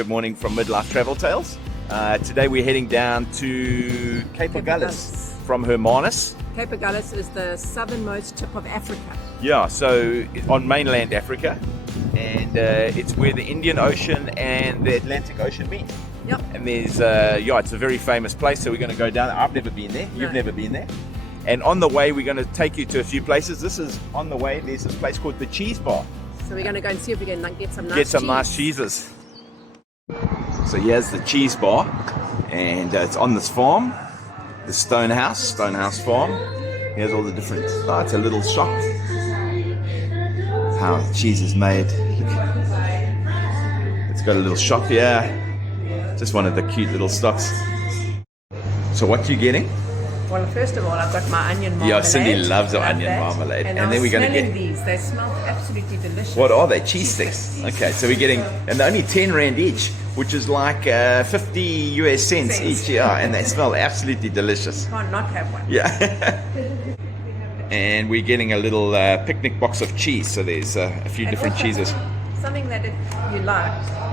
good morning from Midlife Travel Tales. Today we're heading down to Cape Aghulas from Hermanus. Cape Aghulas is the southernmost tip of Africa. Yeah, so on mainland Africa, and it's where the Indian Ocean and the Atlantic Ocean meet. Yep. And there's, it's a very famous place, so we're going to go down there. I've never been there, you've never been there. And on the way, we're going to take you to a few places. This is on the way, there's this place called the Cheese Bar. So we're going to go and see if we can get some nice cheeses. So here's the Cheese Bar, and it's on this farm, the Stonehouse Farm. Here's all the different, it's a little shop. That's how the cheese is made. It's got a little shop here. Just one of the cute little stocks. So what are you getting? Well, first of all, I've got my onion marmalade. Yeah, Cindy loves the onion marmalade. And then we're going to get these. They smell absolutely delicious. What are they? Cheese sticks. Okay, so we're getting, and they're only 10 Rand each, which is like 50 US cents each. Yeah, and they smell absolutely delicious. Can't not have one. Yeah. And we're getting a little picnic box of cheese. So there's a few different cheeses. Something that if you like,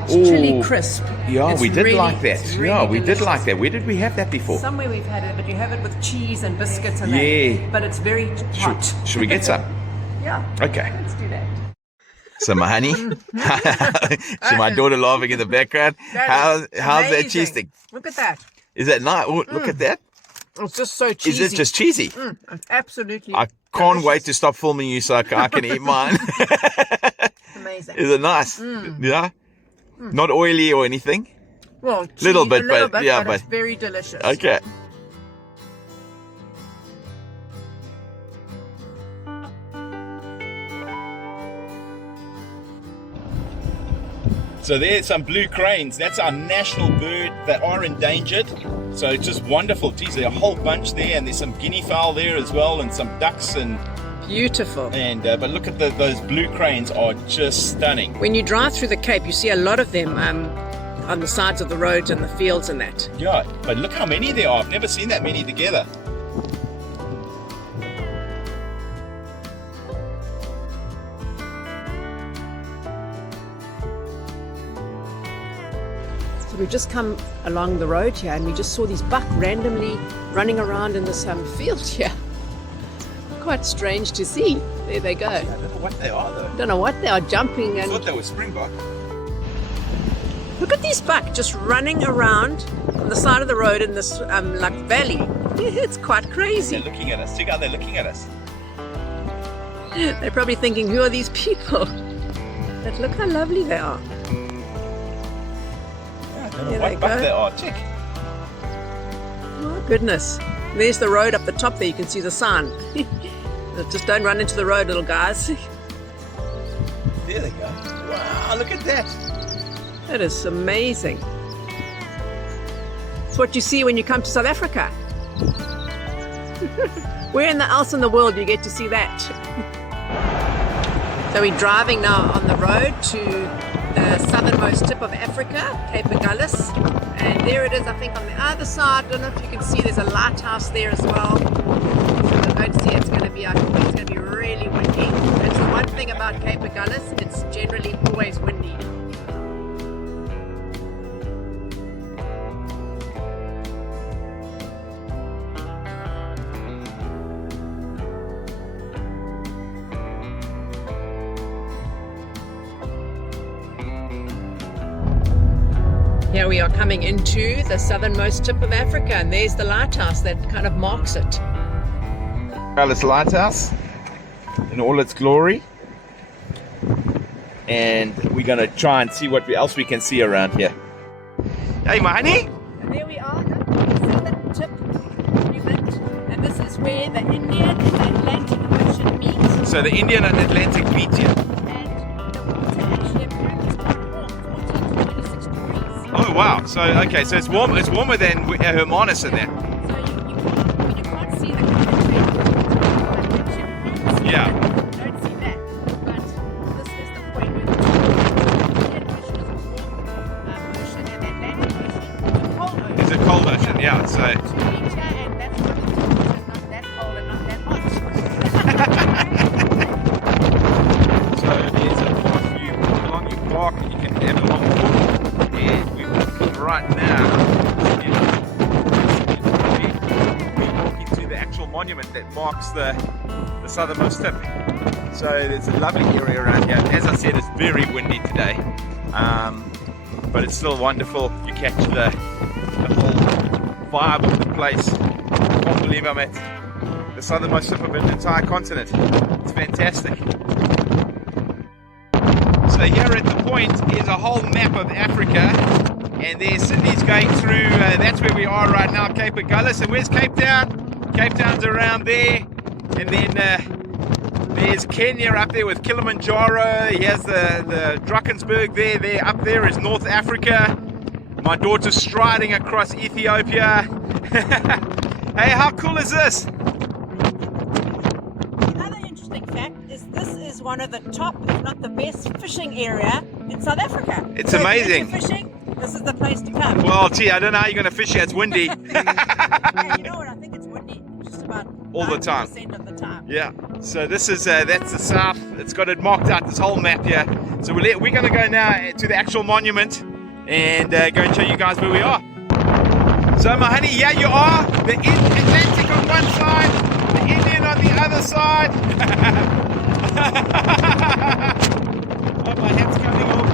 it's chili crisp. Yeah, it's we did really, like that. Really yeah, we delicious. did like that. Where did we have that before? Somewhere we've had it, but you have it with cheese and biscuits and that. But it's very hot. Should we get some? Yeah. Okay. Let's do that. So my honey, see my daughter laughing in the background. How's that cheese stick? Look at that. Is that nice? Oh, look at that. It's just so cheesy. Is it just cheesy? It's absolutely I can't wait to stop filming you so I can eat mine. Amazing. Is it nice? Yeah? Not oily or anything? Well, little bit, but it's very delicious. Okay. So there's some blue cranes. That's our national bird that are endangered. So it's just wonderful. Geez, there's a whole bunch there, and there's some guinea fowl there as well, and some ducks and beautiful. And but look at those blue cranes are just stunning. When you drive through the Cape, you see a lot of them on the sides of the roads and the fields and that. Yeah, but look how many there are. I've never seen that many together. We've just come along the road here and we just saw these buck randomly running around in this field here. Quite strange to see. There they go. I don't know what they are though. Don't know what they are, jumping. I And thought they were springbok. look at these buck just running around on the side of the road in this like valley. It's quite crazy. They're looking at us. Check out, they're looking at us. They're probably thinking, who are these people? But look how lovely they are. I don't know what buck they are. Check. Oh goodness. There's the road up the top there. You can see the sign. Just don't run into the road, little guys. There they go. Wow, look at that. That is amazing. It's what you see when you come to South Africa. Where else in the world do you get to see that? So we're driving now on the road to the southernmost tip of Africa, Cape Aghulas, and there it is. I think on the other side, I don't know if you can see, there's a lighthouse there as well. So we're going to see it's going to be, I think it's going to be really windy. That's the one thing about Cape Aghulas, it's generally always windy. Here we are coming into the southernmost tip of Africa, and there's the lighthouse that kind of marks it. Aghulas Lighthouse in all its glory. And we're going to try and see what else we can see around here. Hey, my honey. And there we are, the southern tip unit, and this is where the Indian and Atlantic Ocean meet. So the Indian and Atlantic meet here. Oh wow! So okay, so it's warm. It's warmer than Hermanus in there. So you can't see the concentration. Yeah. You don't see that, but this is the point where the Indian Ocean is a warm ocean, and the Atlantic Ocean is a cold ocean. It's a cold ocean, yeah. So. And that's why the temperatures are not that cold and not that hot. So there's a path you walk along, you park, and you can have a long walk. And right now, we're walking to the actual monument that marks the southernmost tip. So there's a lovely area around here. As I said, it's very windy today, but it's still wonderful. You catch the whole vibe of the place. I can't believe I'm at the southernmost tip of an entire continent. It's fantastic. So here at the point is a whole map of Africa, and there's Cindy's going through, that's where we are right now, Cape Aghulas. And where's Cape Town? Cape Town's around there, and then there's Kenya up there with Kilimanjaro. Here's the Drakensberg there up there is North Africa. My daughter's striding across Ethiopia. Hey, how cool is this? Another interesting fact is this is one of the top, if not the best, fishing area in South Africa. It's so amazing. If you're fishing, this is the place to come. Well, gee, I don't know how you're going to fish here. It's windy. Yeah, you know what? I think it's windy just about all the time. 90% of the time. Yeah. So this is that's the south. It's got it marked out. This whole map here. So we're going to go now to the actual monument and go and show you guys where we are. So my honey, here you are. The Atlantic on one side, the Indian on the other side. Oh, my hat's coming off.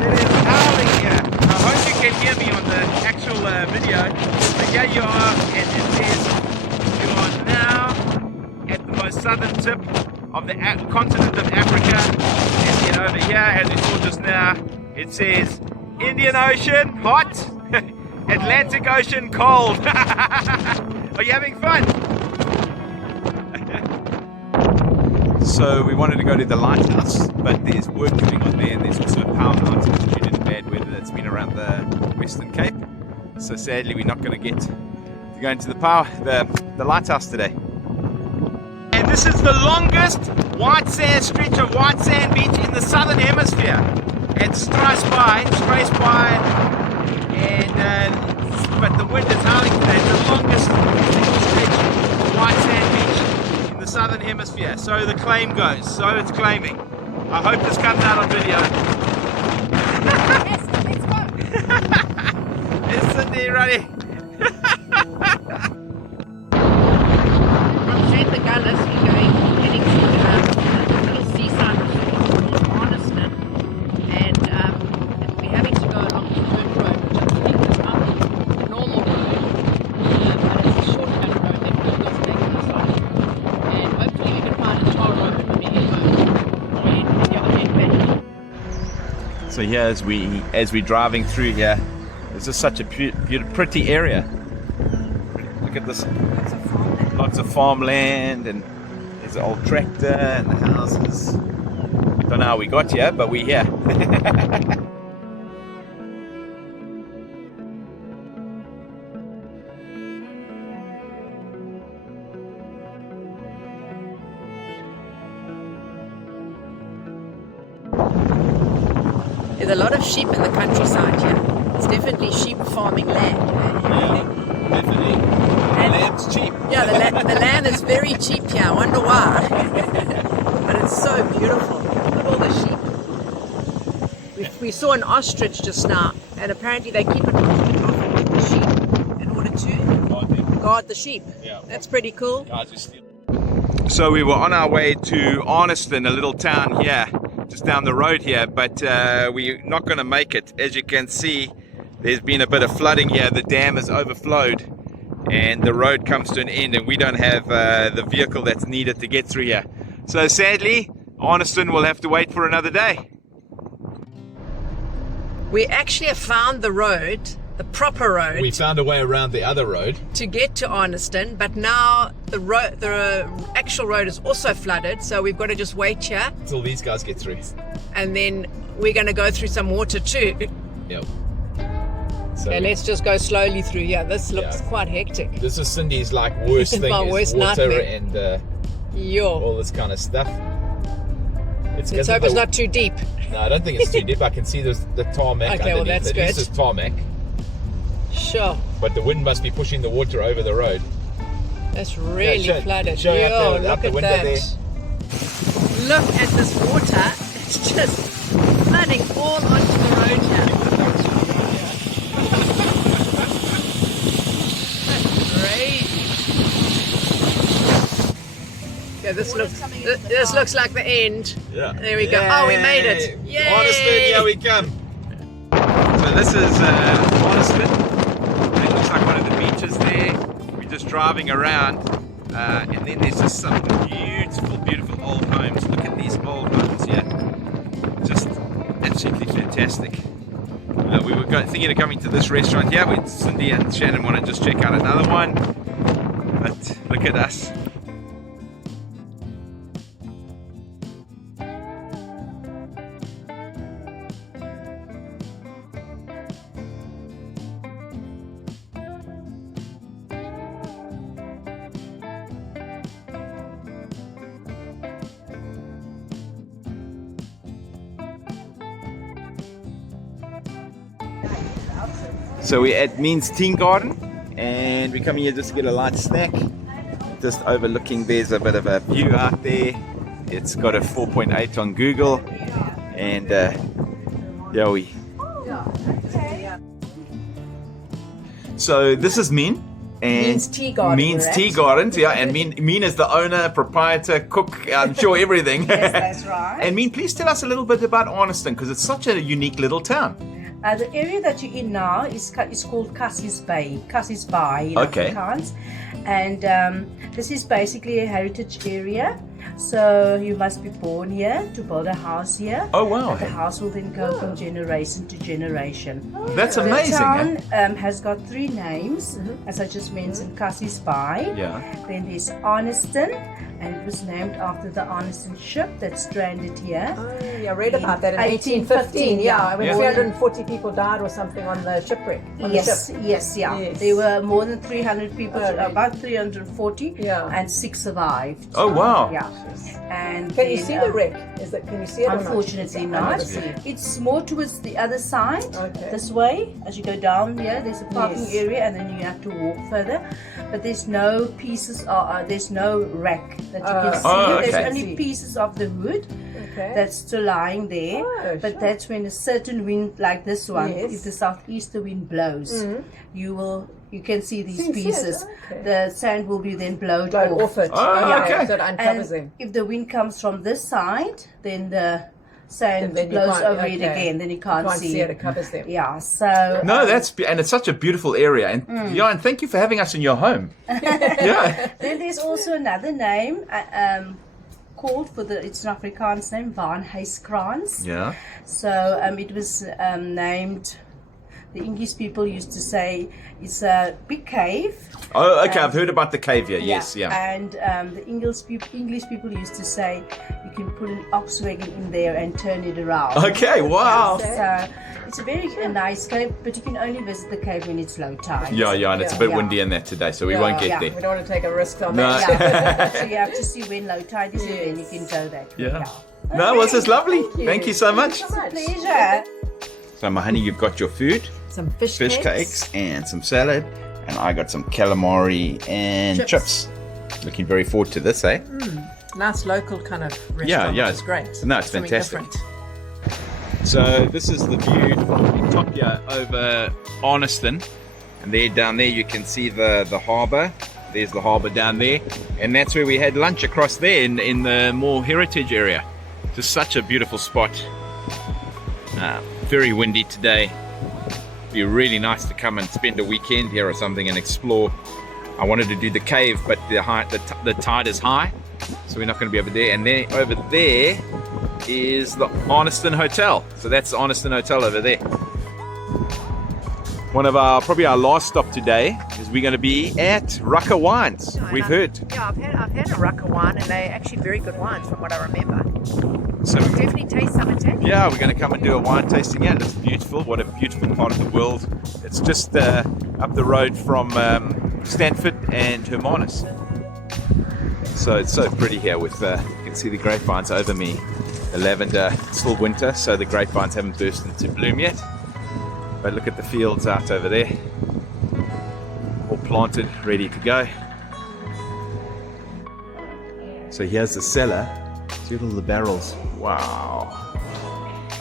It is howling here. I hope you can hear me on the actual video. So here you are, and it says you are now at the most southern tip of the continent of Africa. And then over here, as we saw just now, it says Indian Ocean, hot. Atlantic Ocean, cold. Are you having fun? So we wanted to go to the lighthouse, but there's work going on there, and there's also a power mountain which we did in bad weather that's been around the Western Cape. So sadly we're not going to get to go into the lighthouse today. And this is the longest white sand stretch of white sand beach in the southern hemisphere. At Struisbaai, and but the wind is howling today. It's the longest stretch of white sand beach in the southern hemisphere. So the claim goes. So it's claiming. I hope this comes out on video. Yes, let's go. Is Cindy ready? From Cape Aghulas, we're heading to a little seaside resort called Arniston, and we're having to go along the dirt road, which I think is not the normal road, but it's a shortcut road that goes back to the side. And hopefully we can find a tar road when we get home, and head back. So here as we're driving through here, it's just such a pretty area. Look at this. Lots of farmland, and there's an old tractor and the houses. Don't know how we got here, but we're here. There's a lot of sheep in the countryside here. It's definitely sheep farming land. Yeah, definitely. Land's cheap. Yeah, the land is very cheap here. I wonder why. But it's so beautiful. Look at all the sheep. We saw an ostrich just now, and apparently they keep it off the sheep in order to guard the sheep. Yeah. That's pretty cool. So we were on our way to Arniston, a little town here, just down the road here, but we're not going to make it. As you can see, there's been a bit of flooding here. The dam has overflowed, and the road comes to an end, and we don't have the vehicle that's needed to get through here. So sadly, Arniston will have to wait for another day. We actually have found the road, the proper road. We found a way around the other road to get to Arniston, but now the actual road is also flooded, so we've got to just wait here, until these guys get through. and then we're going to go through some water too. Yep. So Okay, let's just go slowly through here. This looks quite hectic. this is Cindy's worst thing, My is worst water nightmare. and Yo. all this kind of stuff. Let's hope it's not too deep. No, I don't think it's too deep. I can see the tarmac Okay, well, underneath. that's At good. least it's tarmac, Sure. but the wind must be pushing the water over the road. That's really show- flooded. show out Yo, the- out look the at window that. there. Look at this water. It's just flooding all onto the road here. this looks like the end. Yeah. There we go. Oh, we made it. Yay! Arniston, here we come. So this is Arniston. It looks like one of the beaches there. We're just driving around, and then there's just some beautiful old homes. Look at these old homes here. Just absolutely fantastic. We were thinking of coming to this restaurant here, but Cindy and Shannon want to just check out another one. But look at us. So we're at Means Tea Garden, and we're coming here just to get a light snack. Just overlooking, there's a bit of a view out there. It's got a 4.8 on Google, and yeah, we. So this is Mean. And Means Tea Garden. Means Tea Gardens, yeah. And Mean is the owner, proprietor, cook, I'm sure everything. Yes, that's right. And Mean, please tell us a little bit about Arniston, because it's such a unique little town. The area that you're in now is called Cape in Okay. Afrikaans, and this is basically a heritage area. So you must be born here to build a house here. Oh, wow. And the house will then go from generation to generation. That's amazing. The town Eh? has got 3 names, as I just mentioned, Cape. Yeah. Then there's Arniston, and it was named after the Arniston ship that stranded here. Oh, yeah, I read about that in 1815, 1815. Yeah, when Yeah. 340 people died or something on the shipwreck. On the Yes, ship. yes. Yes. There were more than 300 people, Oh, really? about 340, Yeah. and 6 survived. Oh, wow. Yeah. And Can you then, see the wreck? Can you see it or not? Unfortunately I not. never see it. It's more towards the other side, Okay. this way. As you go down here, there's a parking Yes. area, and then you have to walk further. But there's no pieces, there's no wreck that you can see. Oh, okay. There's only pieces of the wood Okay. that's still lying there. Oh, But sure. that's when a certain wind like this one, Yes. if the southeaster wind blows, you can see these See it, pieces. okay. The sand will be then blown Blown off it. Oh, okay. So it uncovers And them. if the wind comes from this side, then the sand Then you blows can't- over it okay. again. Then you can't, see it. It covers them. Yeah, so No, and it's such a beautiful area. And yeah, and thank you for having us in your home. Yeah. then there's also another name called it's an Afrikaans name, Van Huiskrans. Yeah. So it was named. The English people used to say it's a big cave. Oh, okay. I've heard about the cave here. Yes, yeah. And the English people used to say you can put an ox wagon in there and turn it around. Okay, wow. So it's a very nice cave, but you can only visit the cave when it's low tide. Yeah, and it's a bit Yeah. windy in that today, so we won't get Yeah. We there. don't want to take a risk on No. that. Yeah. So you have to see when low tide is, and then you can go that way. Yeah. No, well, this is lovely. Thank you so much. Pleasure. So, my honey, you've got your food, Some fish cakes, and some salad, and I got some calamari and chips. Looking very forward to this, eh? Nice local kind of restaurant. Yeah, It's great. No, it's Something fantastic. different. So this is the view from the top here over Arniston, and there down there you can see the harbour. There's the harbour down there, and that's where we had lunch across there in the more heritage area. Just such a beautiful spot. Very windy today. Be really nice to come and spend a weekend here or something and explore. I wanted to do the cave, but the tide is high, so we're not going to be over there. And then over there is the Arniston Hotel. So that's the Arniston Hotel over there. One of probably our last stop today is we're going to be at Raka Wines. We've heard. Yeah, I've had a Raka wine, and they're actually very good wines from what I remember. So Definitely taste some and taste. yeah, we're going to come and do a wine tasting here. And it's beautiful. What a beautiful part of the world. It's just up the road from Stanford and Hermanus. So it's so pretty here with, you can see the grapevines over me. The lavender, it's still winter, so the grapevines haven't burst into bloom yet. But look at the fields out over there. All planted, ready to go. So here's the cellar. See all the barrels. Wow.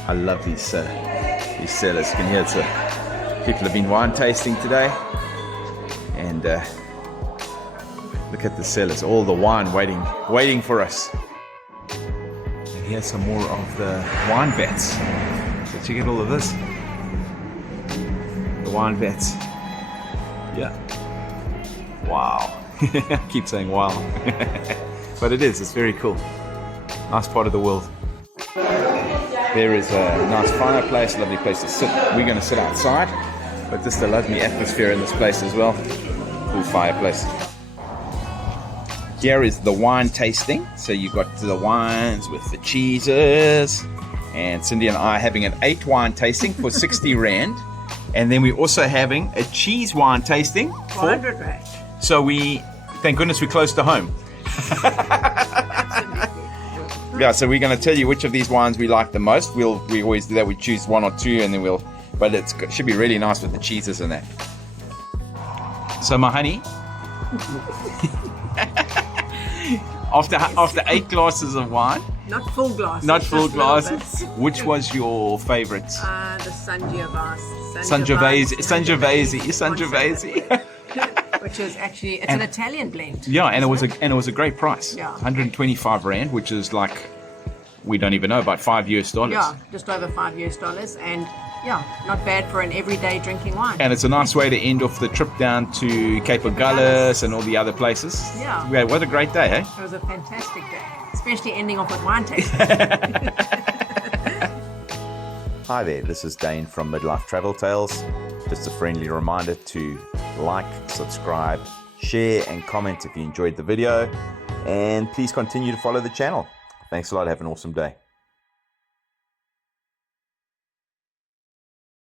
I love these cellars. You can hear people have been wine tasting today. And Look at the cellars, all the wine waiting for us. And here's some more of the wine vats. So check out all of this. The wine vats. Yeah. Wow. I keep saying wow. But it's very cool. Nice part of the world. There is a nice fireplace, lovely place to sit. We're going to sit outside, but just a lovely atmosphere in this place as well. Cool fireplace. Here is the wine tasting. So you've got the wines with the cheeses. And Cindy and I are having an 8 wine tasting for 60 Rand. And then we're also having a cheese wine tasting for 400 Rand. So thank goodness we're close to home. Yeah, so we're going to tell you which of these wines we like the most. We always do that. We choose 1 or 2 and then but it should be really nice with the cheeses in that. So my honey, after 8 glasses of wine, Not full glasses. not full just little glasses, bits. which was your favorite? The Sangiovese. Which is actually an Italian blend. Yeah, and it was a great price. Yeah. 125 Rand, which is like, we don't even know, about $5. Yeah, just over $5, and yeah, not bad for an everyday drinking wine. And it's a nice way to end off the trip down to Cape Aghulas and all the other places. Yeah. What a great day, eh? It was a fantastic day, especially ending off with wine tasting. Hi there, this is Dane from Midlife Travel Tales. Just a friendly reminder to like, subscribe, share and comment if you enjoyed the video. And please continue to follow the channel. Thanks a lot, have an awesome day.